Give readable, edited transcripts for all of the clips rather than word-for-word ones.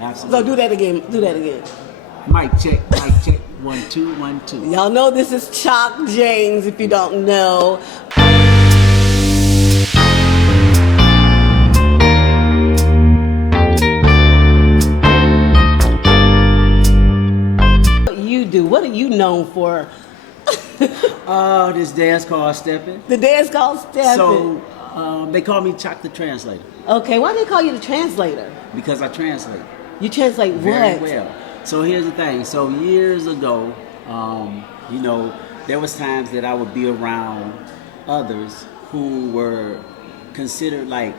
Absolutely. So do that again. Do that again. Mic check. 1 2 1 2. Y'all know this is Choc James. If you don't know. What are you known for? This dance called stepping. The dance called stepping. So they call me Choc the Translator. Okay, why do they call you the translator? Because I translate. You translate very what? well. So here's the thing. So years ago, there was times that I would be around others who were considered like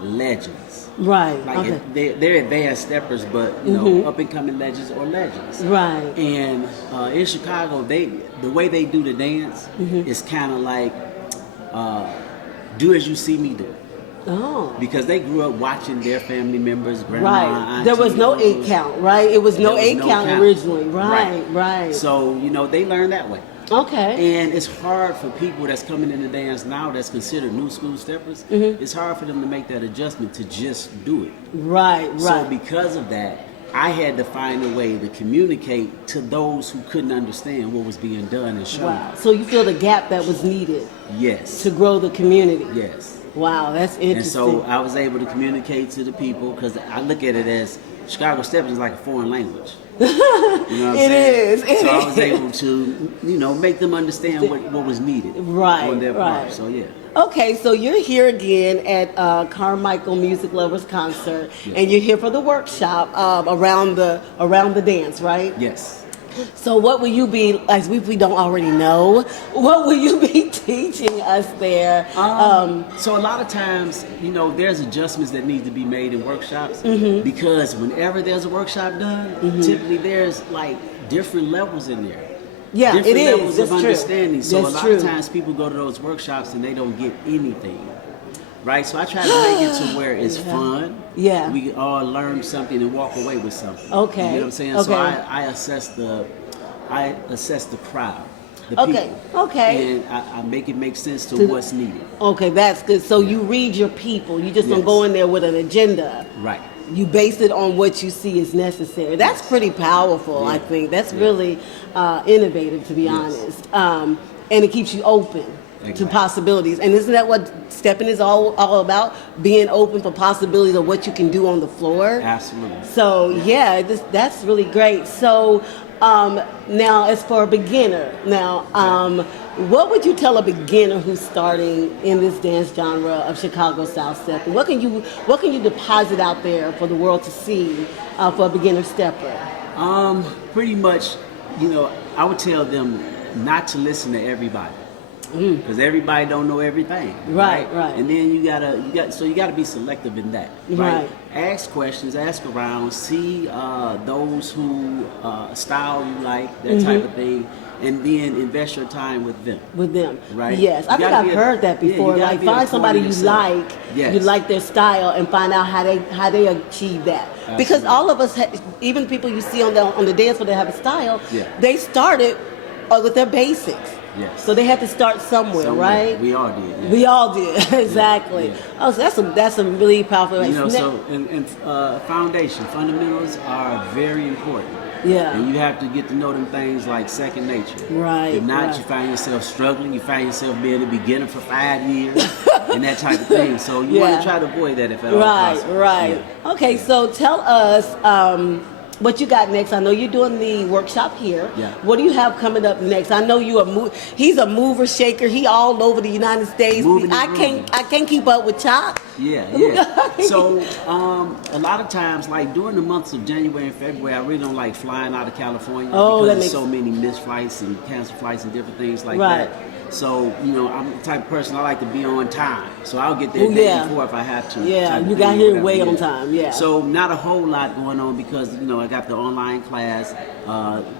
legends. Right. Like Okay. they're advanced steppers, but you know, up and coming legends or legends. Right. And in Chicago, the way they do the dance is kind of like do as you see me do. Oh. Because they grew up watching their family members, grandma, Right. auntie, There was no uncles. 8 count, right? It was no 8 count originally. Right. Right. So they learn that way. Okay. And it's hard for people that's coming in the dance now that's considered new school steppers. It's hard for them to make that adjustment to just do it. Right. Right. So because of that, I had to find a way to communicate to those who couldn't understand what was being done and shown. Wow. So you feel the gap that was needed Yes. to grow the community. Yes. Wow, that's interesting. And so I was able to communicate to the people because I look at it as Chicago stepping is like a foreign language. You know what I'm saying? So I was able to, make them understand what was needed on their part. So yeah. Okay, so you're here again at Carmichael Music Lovers Concert, and you're here for the workshop around the dance, right? Yes. So what will you be, as we don't already know, what will you be teaching us there? So a lot of times, there's adjustments that need to be made in workshops because whenever there's a workshop done, typically there's like different levels in there. Yeah, different it is. levels That's of true. understanding. So That's a lot true. of times people go to those workshops and they don't get anything. Right? So I try to make it to where it's fun. Yeah. We all learn something and walk away with something. Okay. You know what I'm saying? Okay. So I assess the crowd. The Okay. people, Okay. and I make it make sense to what's needed. Okay, that's good. So you read your people. You just don't go in there with an agenda. Right. You base it on what you see is necessary. That's pretty powerful, I think. That's really innovative, to be honest. And it keeps you open to possibilities. And isn't that what stepping is all about? Being open for possibilities of what you can do on the floor? Absolutely. So, yeah, that's really great. So, now as for a beginner, what would you tell a beginner who's starting in this dance genre of Chicago style stepping? What can you deposit out there for the world to see for a beginner stepper? Pretty much, I would tell them not to listen to everybody. Because everybody don't know everything, right? And then you gotta be selective in that, right? Ask questions, ask around, see those who style you like, that type of thing, and then invest your time with them. Right? Yes, I think I've heard that before. Like find somebody you like, you like their style, and find out how they achieve that. Absolutely. Because all of us, even people you see on the dance floor that have a style, they started with their basics. Yes. So they had to start somewhere, right? We all did. Yeah. We all did, exactly. Yeah. Oh, so that's some really powerful. Fundamentals are very important. Yeah. And you have to get to know them things like second nature. Right. If not, you find yourself struggling. You find yourself being a beginner for 5 years and that type of thing. So you want to try to avoid that if at all possible. Right. Yeah. Okay, so tell us. What you got next? I know you're doing the workshop here. Yeah. What do you have coming up next? I know he's a mover shaker. He all over the United States. I can't keep up with Choc. Yeah. So a lot of times, like during the months of January and February, I really don't like flying out of California because there's so many missed flights and canceled flights and different things like that. So, I'm the type of person I like to be on time. So I'll get there day before if I have to. Yeah, you got here way on time, So not a whole lot going on because, I got the online class.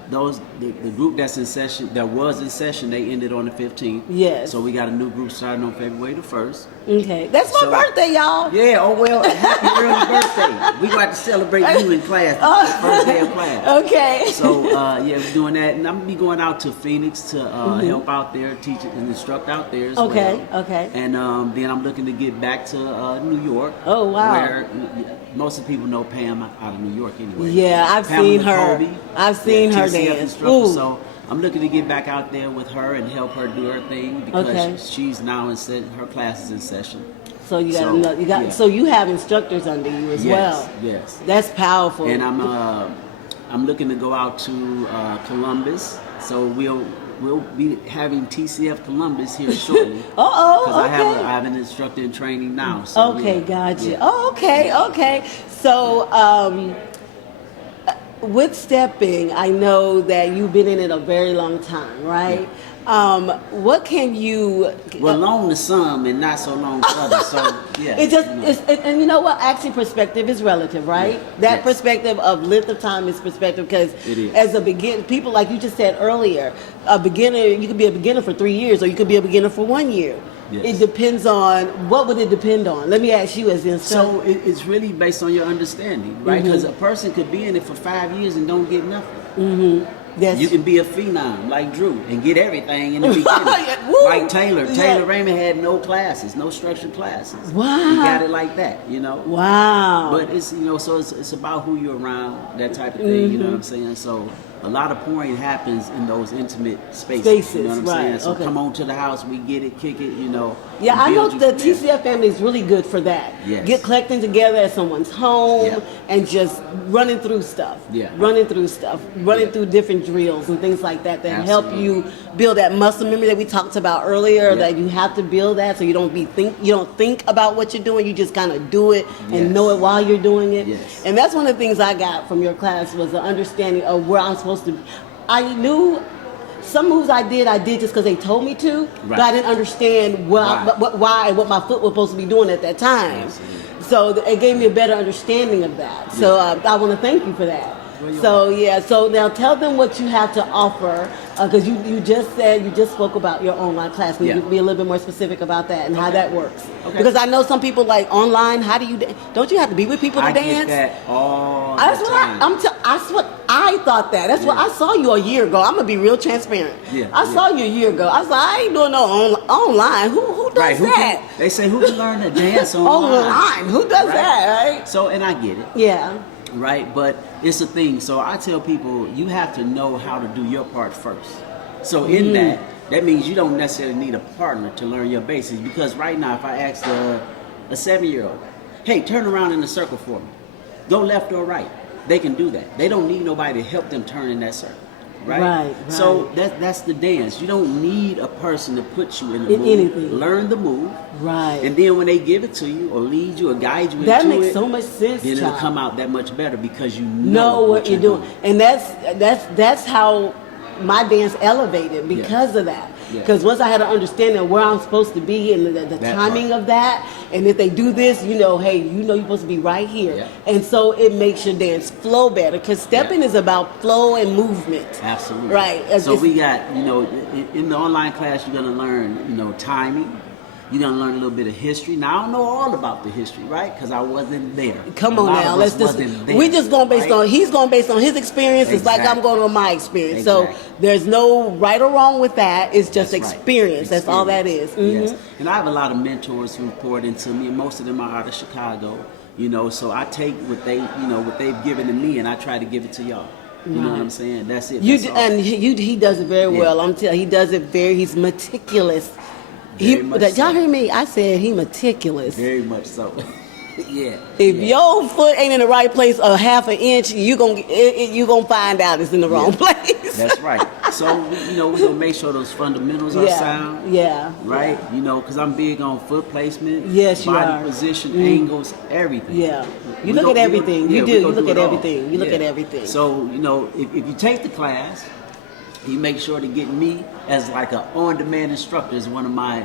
The group that's in session, that was in session, they ended on the 15th. Yes. So we got a new group starting on February the 1st. Okay. That's my birthday, y'all. Yeah, happy early birthday. We got to celebrate you in class, the first day of class. Okay. So, we're doing that. And I'm going to be going out to Phoenix to help out there, teach and instruct out there as well. Okay. And then I'm looking to get back to New York. Oh, wow. Where most of the people know Pam out of New York anyway. Yeah, I've Pamela seen her. Colby, I've seen her TCF dance. instructor. So I'm looking to get back out there with her and help her do her thing because she's now her class is in session. So so you have instructors under you as well. Yes. That's powerful. And I'm looking to go out to Columbus. So we'll be having TCF Columbus here shortly. Because I have an instructor in training now. So gotcha. Yeah. Oh, okay. So with stepping, I know that you've been in it a very long time, right? Yeah. What can you? Well, long to some and not so long to others. So yeah, and you know what? Actually, perspective is relative, right? Yeah. That perspective of length of time is perspective because as a beginner, people like you just said earlier, a beginner, you could be a beginner for 3 years or you could be a beginner for 1 year. Yes. It depends on what would it depend on. Let me ask you as the instructor. So it's really based on your understanding, right? Because a person could be in it for 5 years and don't get nothing. Mm-hmm. Yes. You can be a phenom like Drew and get everything in the beginning. Like Taylor. Taylor Raymond had no classes, no structured classes. Wow. He got it like that, Wow. But it's so it's about who you're around, that type of thing. You know what I'm saying? So a lot of pouring happens in those intimate spaces. You know what I'm saying? So come on to the house, we get it, kick it, Yeah, I know the TCF family is really good for that. Yes. Get collecting together at someone's home and just running through stuff. Yeah. Running through different drills and things like that help you build that muscle memory that we talked about earlier, that you have to build that so you don't think about what you're doing, you just kind of do it and know it while you're doing it. Yes. And that's one of the things I got from your class was the understanding of where I'm supposed to be. I knew some moves I did just because they told me to, but I didn't understand why what my foot was supposed to be doing at that time. Absolutely. So it gave me a better understanding of that. So I want to thank you for that. So now tell them what you have to offer because you just spoke about your online class. Can you be a little bit more specific about that and how that works? Okay. Because I know some people like online. How do you? Don't you have to be with people to dance? I get that all That's the what time. That's what I thought that. That's what I saw you a year ago. I'm gonna be real transparent. I saw you a year ago. I was like, I ain't doing no online. Who does that? They say who can learn to dance online? Who does that? Right. So and I get it. Yeah. Right, but it's a thing. So I tell people you have to know how to do your part first. So in that means you don't necessarily need a partner to learn your basics because right now if I ask a 7-year-old, hey, turn around in a circle for me, go left or right, they can do that. They don't need nobody to help them turn in that circle. Right. So that's the dance. You don't need a person to put you in the move. Anything. Learn the move. Right. And then when they give it to you or lead you or guide you that into makes it, so much sense. Then it'll come out that much better because you know what you're doing. And that's how my dance elevated because of that. Because once I had an understanding of where I'm supposed to be and the timing of that, and if they do this, hey, you're supposed to be right here. Yeah. And so it makes your dance flow better because stepping is about flow and movement. Absolutely. Right. So we got, in the online class, you're going to learn, timing. You're going to learn a little bit of history. Now, I don't know all about the history, right? Because I wasn't there. Come on now. We're just going based on, he's going based on his experience. It's like I'm going on my experience. So there's no right or wrong with that. It's just experience. That's all that is. Mm-hmm. Yes. And I have a lot of mentors who poured into me, and most of them are out of Chicago. So I take what they've given to me, and I try to give it to y'all. You know what I'm saying? That's it. He does it very well. I'm telling you, he does it he's meticulous. Y'all hear me? I said he meticulous. Very much so. If your foot ain't in the right place a half an inch, you gonna find out it's in the wrong place. That's right. So we're gonna make sure those fundamentals are sound. Yeah. Right. Because I'm big on foot placement. Yes, body position, angles, everything. Yeah. You look at everything. You look at everything. You look at everything. So if you take the class, you make sure to get me as like an on-demand instructor, as one of my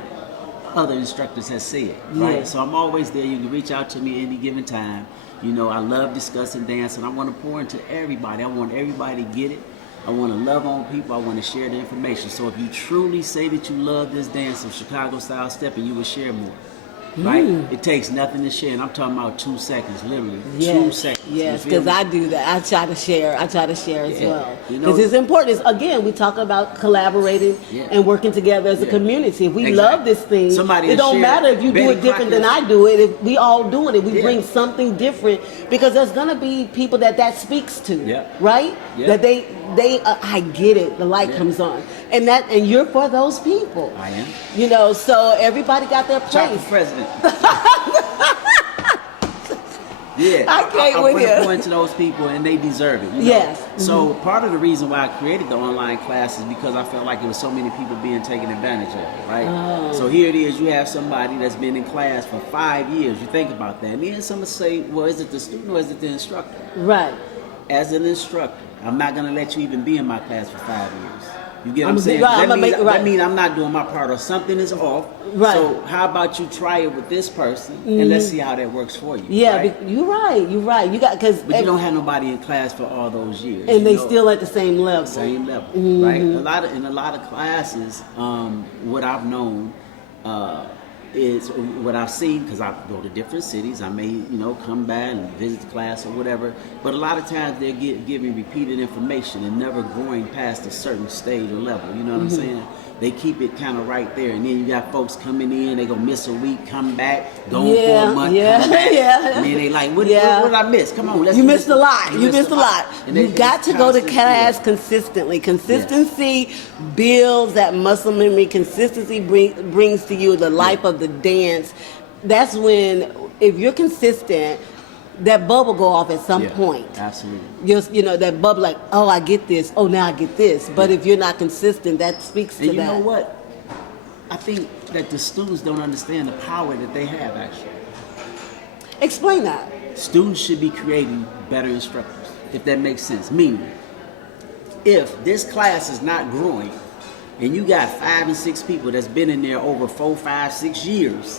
other instructors has said, right? Yeah. So I'm always there. You can reach out to me any given time. I love discussing dance, and I want to pour into everybody. I want everybody to get it. I want to love on people. I want to share the information. So if you truly say that you love this dance of Chicago style stepping, you will share more. right? It takes nothing to share, and I'm talking about 2 seconds, literally. Yes. 2 seconds. Yes, because I do that. I try to share as well. You know, Because it's important. Again, we talk about collaborating and working together as a community. If we love this thing, it don't matter if you do it different than I do it. If we all doing it, we bring something different, because there's gonna be people that speaks to, right? That they I get it. The light comes on, and you're for those people. I am. You know, so everybody got their place. Choc president. Yeah, I can't with you. I point to those people, and they deserve it. You know? Yes. So part of the reason why I created the online class is because I felt like there was so many people being taken advantage of, right? Oh. So here it is, you have somebody that's been in class for 5 years. You think about that, and then someone say, "Well, is it the student or is it the instructor?" Right. As an instructor, I'm not going to let you even be in my class for 5 years. You get what I'm saying? Right, that means I'm not doing my part, or something is off. Right. So how about you try it with this person, and let's see how that works for you. Yeah, right? you're right. You're right. You got But you don't have nobody in class for all those years, and they still at the same level. Same level, right? In a lot of classes, what I've known is what I've seen, because I go to different cities. I may, come back and visit the class or whatever. But a lot of times they're giving repeated information and never growing past a certain stage or level. You know what I'm saying? They keep it kind of right there, and then you got folks coming in. They gonna miss a week, come back, go for a month, come back, and then they like, what did I miss? Come on, you missed a lot. You missed a lot. You got to go to class consistently. Consistency builds that muscle memory. Consistency brings to you the life of the dance. That's when, if you're consistent, that bubble go off at some point. Absolutely. Just, that bubble, like, oh, I get this. Oh, now I get this. But if you're not consistent, that speaks to that. And you know what? I think that the students don't understand the power that they have, actually. Explain that. Students should be creating better instructors, if that makes sense. Meaning, if this class is not growing, and you got 5 and 6 people that's been in there over 4, 5, 6 years,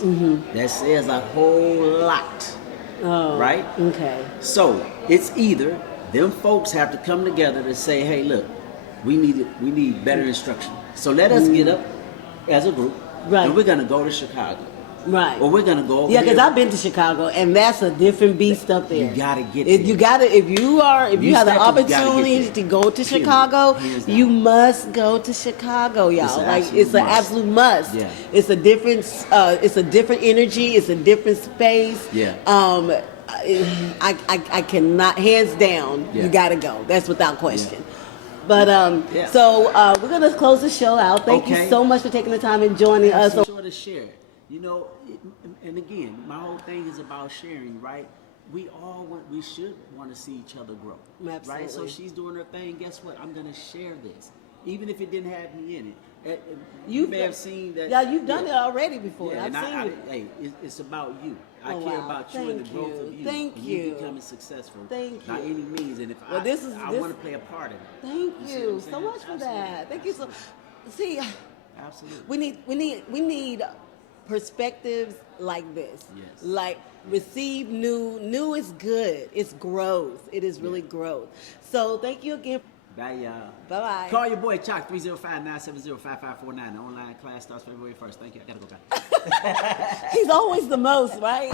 that says a whole lot. Oh, right? Okay. So it's either them folks have to come together to say, hey, look, we need better instruction. So let us get up as a group, and we're gonna go to Chicago. Right. Or we're gonna go over Yeah, because I've been to Chicago, and that's a different beast up there. You gotta get there. You gotta, if you have the opportunity to go to Chicago, you must go to Chicago, y'all. It's an absolute must. Yeah. It's a different energy. It's a different space. Yeah. I cannot, hands down, you gotta go. That's without question. Yeah. But so we're gonna close the show out. Thank you so much for taking the time and joining us. Be sure to share. And again, my whole thing is about sharing, right? We should want to see each other grow, right? So she's doing her thing. Guess what? I'm gonna share this, even if it didn't have me in it. You may have seen that. Yeah, you've done it already before. Yeah, I've seen it. Hey, it's about you. I care about you and the growth of you. Thank you. You becoming successful. Thank you. By any means, and if I want to play a part in it. Thank you so much for that. Thank you so. See, absolutely. We need perspectives like this. Yes. Like receive new. New is good. It's growth. It is really growth. So thank you again. Bye, y'all. Bye-bye. Call your boy Choc 305-970-5549. The online class starts February 1st. Thank you. I gotta go back. He's always the most, right?